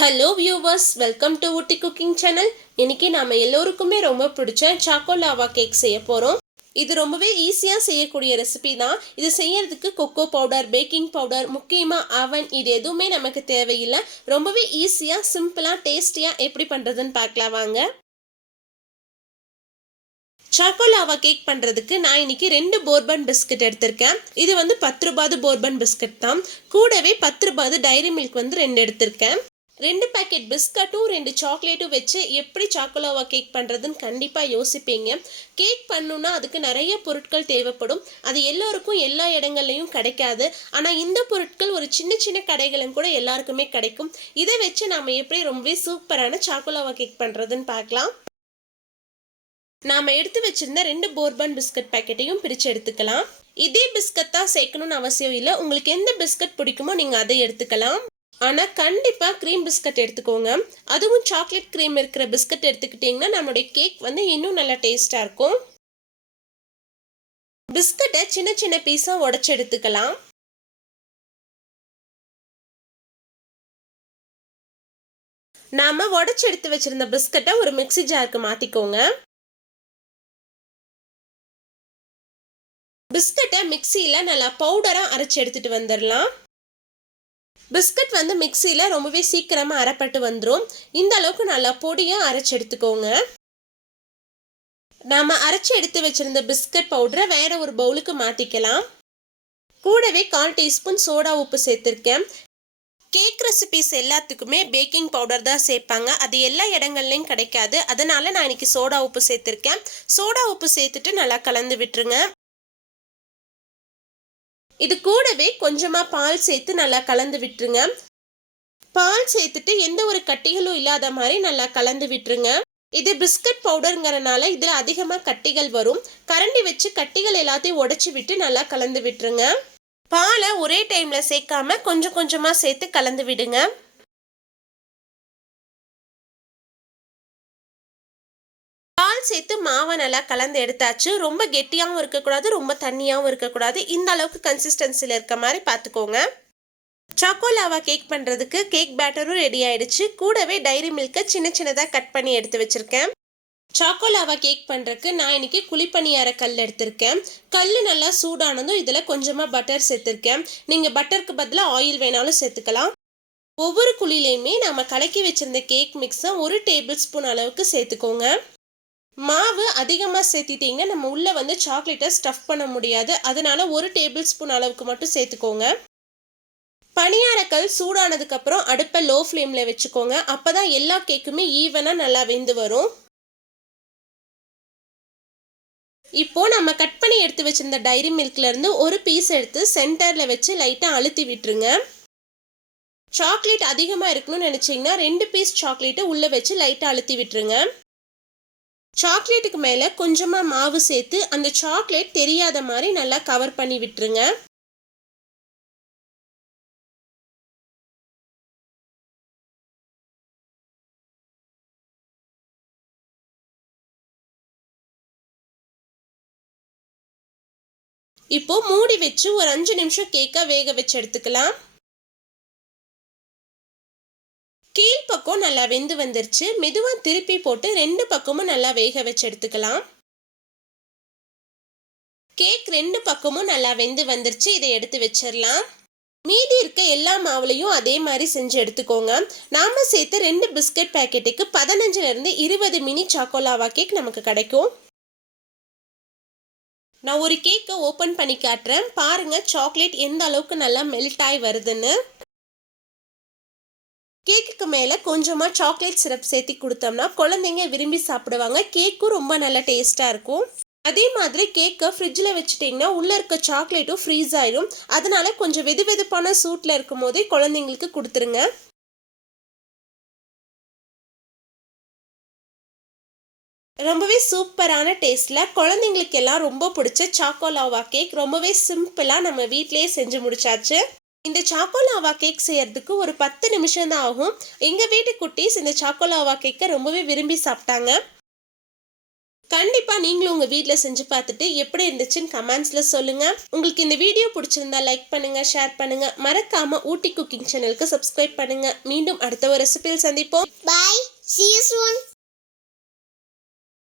Hello viewers, welcome to Ooty cooking channel. இன்னைக்கு நாம எல்லோருக்குமே ரொம்ப பிடிச்ச சாக்கோ லாவா கேக் செய்ய போகிறோம். இது ரொம்பவே ஈஸியாக செய்யக்கூடிய ரெசிபி தான். இது செய்யறதுக்கு கொக்கோ பவுடர், பேக்கிங் பவுடர், முக்கியமாக அவன் இது எதுவுமே நமக்கு தேவையில்லை. ரொம்பவே ஈஸியாக, சிம்பிளாக, டேஸ்டியாக எப்படி பண்ணுறதுன்னு பார்க்கலாம் வாங்க. சாக்கோ லாவா கேக் பண்ணுறதுக்கு நான் இன்னைக்கு 2 போர்பன் பிஸ்கட் எடுத்திருக்கேன். இது 10 ரூபாது போர்பன் பிஸ்கட் தான். கூடவே 10 ரூபாது டைரி மில்க் 2 எடுத்திருக்கேன். 2 பேக்கெட் பிஸ்கட்டும் 2 சாக்லேட்டும் வச்சு எப்படி சாக்கோ லாவா கேக் பண்ணுறதுன்னு கண்டிப்பாக யோசிப்பீங்க. கேக் பண்ணணுன்னா அதுக்கு நிறைய பொருட்கள் தேவைப்படும். அது எல்லோருக்கும் எல்லா இடங்கள்லையும் கிடைக்காது. ஆனால் இந்த பொருட்கள் ஒரு சின்ன சின்ன கடைகளும் கூட எல்லாருக்குமே கிடைக்கும். இதை வச்சு நாம் எப்படி ரொம்பவே சூப்பரான சாக்கோ லாவா கேக் பண்ணுறதுன்னு பார்க்கலாம். நாம் எடுத்து வச்சிருந்த 2 போர்பன் பிஸ்கட் பேக்கெட்டையும் பிரித்து எடுத்துக்கலாம். இதே பிஸ்கட் தான் சேர்க்கணும்னு அவசியம் இல்லை. உங்களுக்கு எந்த பிஸ்கட் பிடிக்குமோ நீங்கள் அதை எடுத்துக்கலாம். ஆனால் கண்டிப்பாக க்ரீம் பிஸ்கட் எடுத்துக்கோங்க. அதுவும் சாக்லேட் க்ரீம் இருக்கிற பிஸ்கட் எடுத்துக்கிட்டிங்கன்னா நம்மளுடைய கேக் இன்னும் நல்லா டேஸ்ட்டாக இருக்கும். பிஸ்கட்டை சின்ன சின்ன பீஸாக உடச்சி எடுத்துக்கலாம். நாம் உடச்சி எடுத்து வச்சிருந்த பிஸ்கட்டை ஒரு மிக்ஸி ஜாருக்கு மாற்றிக்கோங்க. பிஸ்கட்டை மிக்சியில் நல்லா பவுடராக அரைச்சி எடுத்துகிட்டு வந்துடலாம். பிஸ்கட் மிக்சியில் ரொம்பவே சீக்கிரமாக அரைப்பட்டு வந்துடும். இந்த அளவுக்கு நல்லா பொடியாக அரைச்சி எடுத்துக்கோங்க. நாம் அரைச்சி எடுத்து வச்சுருந்த பிஸ்கட் பவுடரை வேறு ஒரு பவுலுக்கு மாற்றிக்கலாம். கூடவே 1/4 டீஸ்பூன் சோடா உப்பு சேர்த்துருக்கேன். கேக் ரெசிபிஸ் எல்லாத்துக்குமே பேக்கிங் பவுடர் தான் சேர்ப்பாங்க. அது எல்லா இடங்கள்லையும் கிடைக்காது. அதனால் நான் இன்றைக்கி சோடா உப்பு சேர்த்துருக்கேன். சோடா உப்பு சேர்த்துட்டு நல்லா கலந்து விட்டுருங்க. இது கூடவே கொஞ்சமாக பால் சேர்த்து நல்லா கலந்து விட்டுருங்க. பால் சேர்த்துட்டு எந்த ஒரு கட்டிகளும் இல்லாத மாதிரி நல்லா கலந்து விட்டுருங்க. இது பிஸ்கட் பவுடருங்கிறனால இதில் அதிகமாக கட்டிகள் வரும். கரண்டி வச்சு கட்டிகள் எல்லாத்தையும் உடைச்சி விட்டு நல்லா கலந்து விட்டுருங்க. பாலை ஒரே டைமில் சேர்க்காம கொஞ்சம் கொஞ்சமாக சேர்த்து கலந்து விடுங்க. பால் சேர்த்து மாவை நல்லா கலந்து எடுத்தாச்சு. ரொம்ப கெட்டியாகவும் இருக்கக்கூடாது, ரொம்ப தண்ணியாகவும் இருக்கக்கூடாது. இந்த அளவுக்கு கன்சிஸ்டன்சியில் இருக்க மாதிரி பார்த்துக்கோங்க. சாக்கோ லாவா கேக் பண்ணுறதுக்கு கேக் பேட்டரும் ரெடி ஆயிடுச்சு. கூடவே டைரி மில்கை சின்ன சின்னதாக கட் பண்ணி எடுத்து வச்சுருக்கேன். சாக்கோ லாவா கேக் பண்ணுறதுக்கு நான் இன்னைக்கு குழிப்பணியார கல் எடுத்திருக்கேன். கல் நல்லா சூடானதும் இதில் கொஞ்சமாக பட்டர் சேர்த்துருக்கேன். நீங்கள் பட்டருக்கு பதிலாக ஆயில் வேணாலும் சேர்த்துக்கலாம். ஒவ்வொரு குழிலையுமே நம்ம கலக்கி வச்சுருந்த கேக் மிக்ஸை 1 டேபிள் ஸ்பூன் அளவுக்கு சேர்த்துக்கோங்க. மாவு அதிகமாக சேர்த்திட்டிங்கன்னா நம்ம உள்ளே சாக்லேட்டை ஸ்டஃப் பண்ண முடியாது. அதனால 1 டேபிள் ஸ்பூன் அளவுக்கு மட்டும் சேர்த்துக்கோங்க. பணியாரக்கல் சூடானதுக்கப்புறம் அடுப்பை லோ ஃப்ளேமில் வச்சுக்கோங்க. அப்போ தான் எல்லா கேக்குமே ஈவனாக நல்லா வெந்து வரும். இப்போது நம்ம கட் பண்ணி எடுத்து வச்சிருந்த டைரி மில்க்லேருந்து ஒரு பீஸ் எடுத்து சென்டரில் வச்சு லைட்டாக அழுத்தி விட்டுருங்க. சாக்லேட் அதிகமாக இருக்கணும்னு நினச்சிங்கன்னா 2 பீஸ் சாக்லேட்டை உள்ளே வச்சு லைட்டாக அழுத்தி விட்டுருங்க. சாக்லேட்டுக்கு மேலே கொஞ்சமாக மாவு சேர்த்து அந்த சாக்லேட் தெரியாத மாதிரி நல்லா கவர் பண்ணி விட்டுருங்க. இப்போ மூடி வச்சு ஒரு 5 நிமிஷம் கேக்கை வேக வச்சு எடுத்துக்கலாம். கீழ் பக்கம் நல்லா வெந்து வந்துருச்சு. மெதுவாக திருப்பி போட்டு 2 பக்கமும் நல்லா வேக வச்சு எடுத்துக்கலாம். கேக் 2 பக்கமும் நல்லா வெந்து வந்துருச்சு. இதை எடுத்து வச்சிடலாம். மீதி இருக்க எல்லா மாவுலையும் அதே மாதிரி செஞ்சு எடுத்துக்கோங்க. நாம சேர்த்து 2 பிஸ்கட் பேக்கெட்டுக்கு 15லேருந்து 20 மினி சாக்கோ லாவா கேக் நமக்கு கிடைக்கும். நான் ஒரு கேக்கை ஓப்பன் பண்ணி காட்டுறேன். பாருங்க சாக்லேட் எந்த அளவுக்கு நல்லா மெல்ட் ஆகி வருதுன்னு. கேக்குக்கு மேலே கொஞ்சமாக சாக்லேட் சிரப் சேர்த்து கொடுத்தோம்னா குழந்தைங்க விரும்பி சாப்பிடுவாங்க. கேக்கும் ரொம்ப நல்லா டேஸ்ட்டாக இருக்கும். அதே மாதிரி கேக்கை ஃப்ரிட்ஜில் வச்சுட்டிங்கன்னா உள்ளே இருக்க சாக்லேட்டும் ஃப்ரீஸ் ஆயிடும். அதனால கொஞ்சம் வெது வெதுப்பான சூட்டில் இருக்கும் போதே குழந்தைங்களுக்கு கொடுத்துருங்க. ரொம்பவே சூப்பரான டேஸ்ட்டில் குழந்தைங்களுக்கு எல்லாம் ரொம்ப பிடிச்ச சாக்கோ லாவா கேக் ரொம்பவே சிம்பிளாக நம்ம வீட்டிலேயே செஞ்சு முடிச்சாச்சு. இந்த சாக்கோ லாவா கேக் செய்யறதுக்கு ஒரு 10 நிமிஷம் தான் ஆகும். எங்கள் வீட்டு குட்டீஸ் இந்த சாக்கோ லாவா கேக்கை ரொம்பவே விரும்பி சாப்பிட்டாங்க. கண்டிப்பா நீங்களும் உங்க வீட்ல செஞ்சு பார்த்துட்டு எப்படி இருந்துச்சுன்னு கமெண்ட்ஸ்ல சொல்லுங்க. உங்களுக்கு இந்த வீடியோ பிடிச்சிருந்தா லைக் பண்ணுங்க, ஷேர் பண்ணுங்க. மறக்காம ஊட்டி குக்கிங் சேனலுக்கு சப்ஸ்கிரைப் பண்ணுங்க. மீண்டும் அடுத்த ஒரு ரெசிபியில் சந்திப்போம். பாய்.